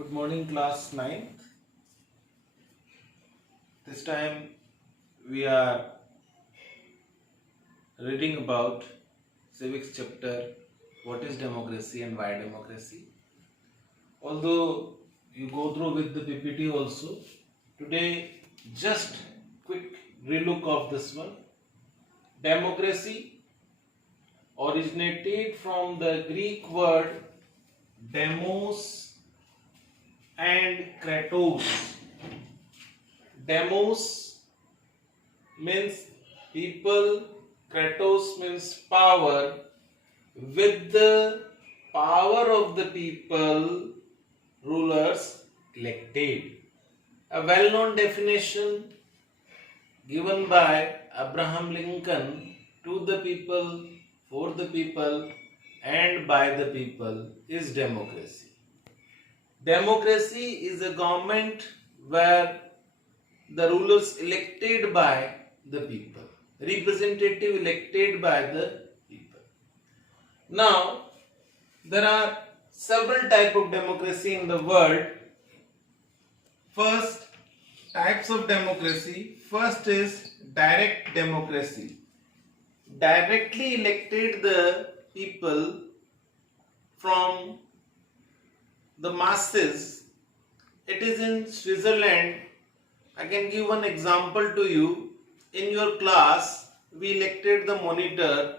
Good morning, class 9th. This time we are reading about civics chapter, what is democracy and why democracy. Although you go through with the PPT also, today just quick relook of this one. Democracy originated from the Greek word demos and kratos. Demos means people, kratos means power. With the power of the people, rulers elected. A well-known definition given by Abraham Lincoln to the people, for the people, and by the people is democracy. Democracy is a government where the rulers elected by the people, representative elected by the people. Now, there are several types of democracy in the world. First, types of democracy. First is direct democracy. Directly elected the people from the masses. It is in Switzerland. I can give one example to you. In your class, we elected the monitor.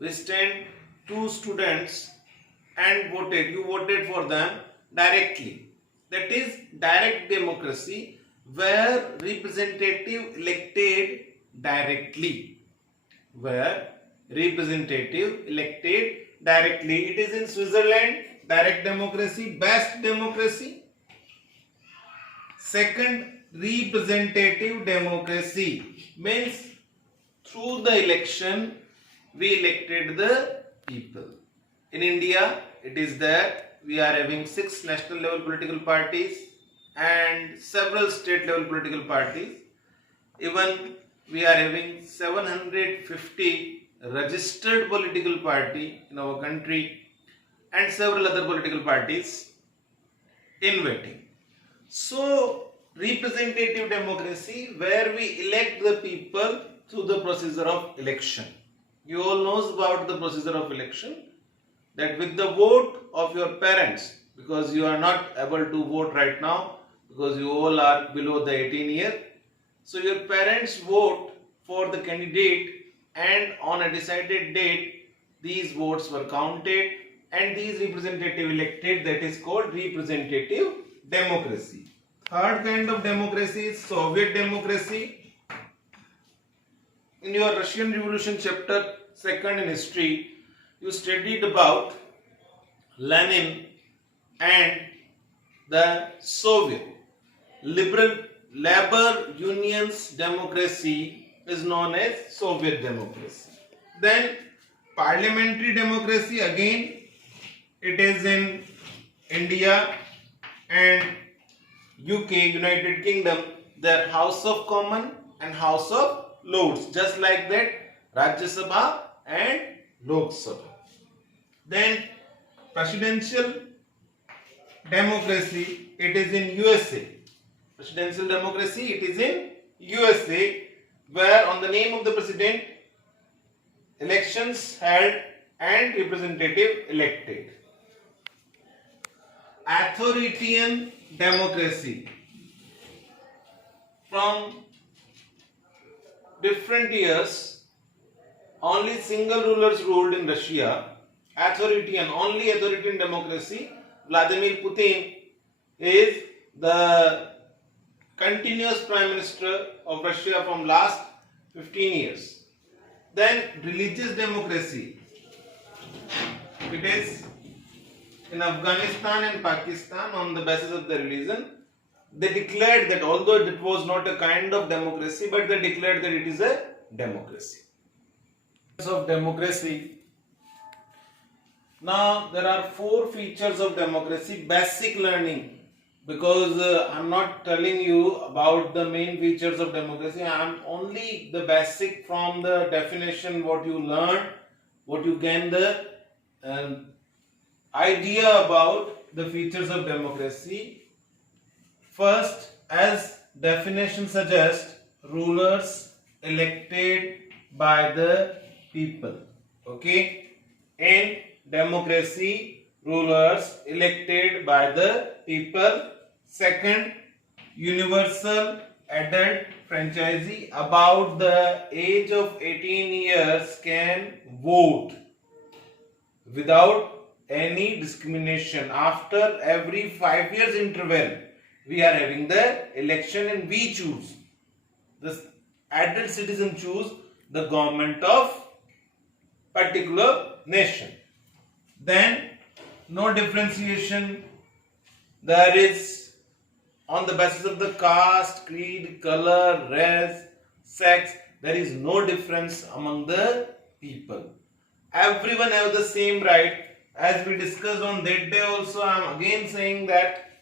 We sent 2 students and voted. You voted for them directly. That is direct democracy, where representative elected directly. Where representative elected directly. It is in Switzerland. Direct democracy, best democracy. Second, representative democracy means through the election we elected the people. In India, it is there. We are having 6 national level political parties and several state level political parties. Even we are having 750 registered political party in our country and several other political parties in waiting. So, representative democracy, where we elect the people through the procedure of election. You all knows about the procedure of election, that with the vote of your parents, because you are not able to vote right now because you all are below the 18 year. So your parents vote for the candidate, and on a decided date these votes were counted and these representative elected. That is called representative democracy. Third kind of democracy is Soviet democracy. In your Russian Revolution chapter 2nd in history, you studied about Lenin and the Soviet liberal labor unions democracy is known as Soviet democracy. Then parliamentary democracy, again it is in India and UK, United Kingdom. Their House of Commons and House of Lords, just like that Rajya Sabha and Lok Sabha. Then presidential democracy, it is in USA. Presidential democracy, it is in USA, where on the name of the president elections held and representative elected. Authoritarian democracy. From different years, only single rulers ruled in Russia. Only authoritarian democracy. Vladimir Putin is the continuous prime minister of Russia from last 15 years. Then religious democracy. It is in Afghanistan and Pakistan on the basis of the religion. They declared that although it was not a kind of democracy, but they declared that it is a democracy. Of democracy. Now there are 4 features of democracy. Basic learning, because I am not telling you about the main features of democracy. I am only the basic from the definition, what you learn, what you gain the idea about the features of democracy. First, as definition suggests, rulers elected by the people. Okay? In democracy, rulers elected by the people. Second, universal adult franchisee about the age of 18 years can vote without any discrimination. After every 5 years interval, we are having the election and we choose. The adult citizen choose the government of particular nation. Then no differentiation. There is on the basis of the caste, creed, color, race, sex. There is no difference among the people. Everyone have the same right. As we discussed on that day also, I am again saying that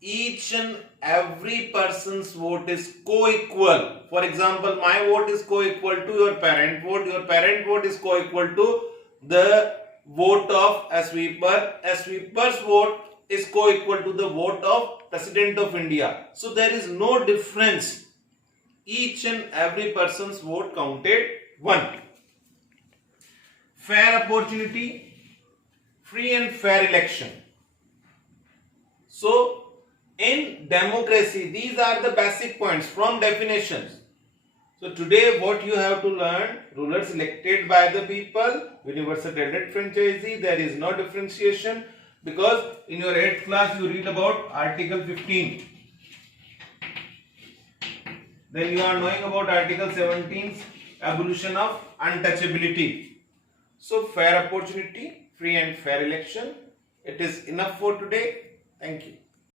each and every person's vote is co-equal. For example, my vote is co-equal to your parent vote. Your parent vote is co-equal to the vote of a sweeper. A sweeper's vote is co-equal to the vote of President of India. So there is no difference. Each and every person's vote counted one. Fair opportunity, free and fair election. So in democracy, these are the basic points from definitions. So today what you have to learn, rulers elected by the people, universal adult franchisee, there is no differentiation, because in your 8th class you read about Article 15. Then you are knowing about Article 17's abolition of untouchability. So fair opportunity, free and fair election. It is enough for today. Thank you.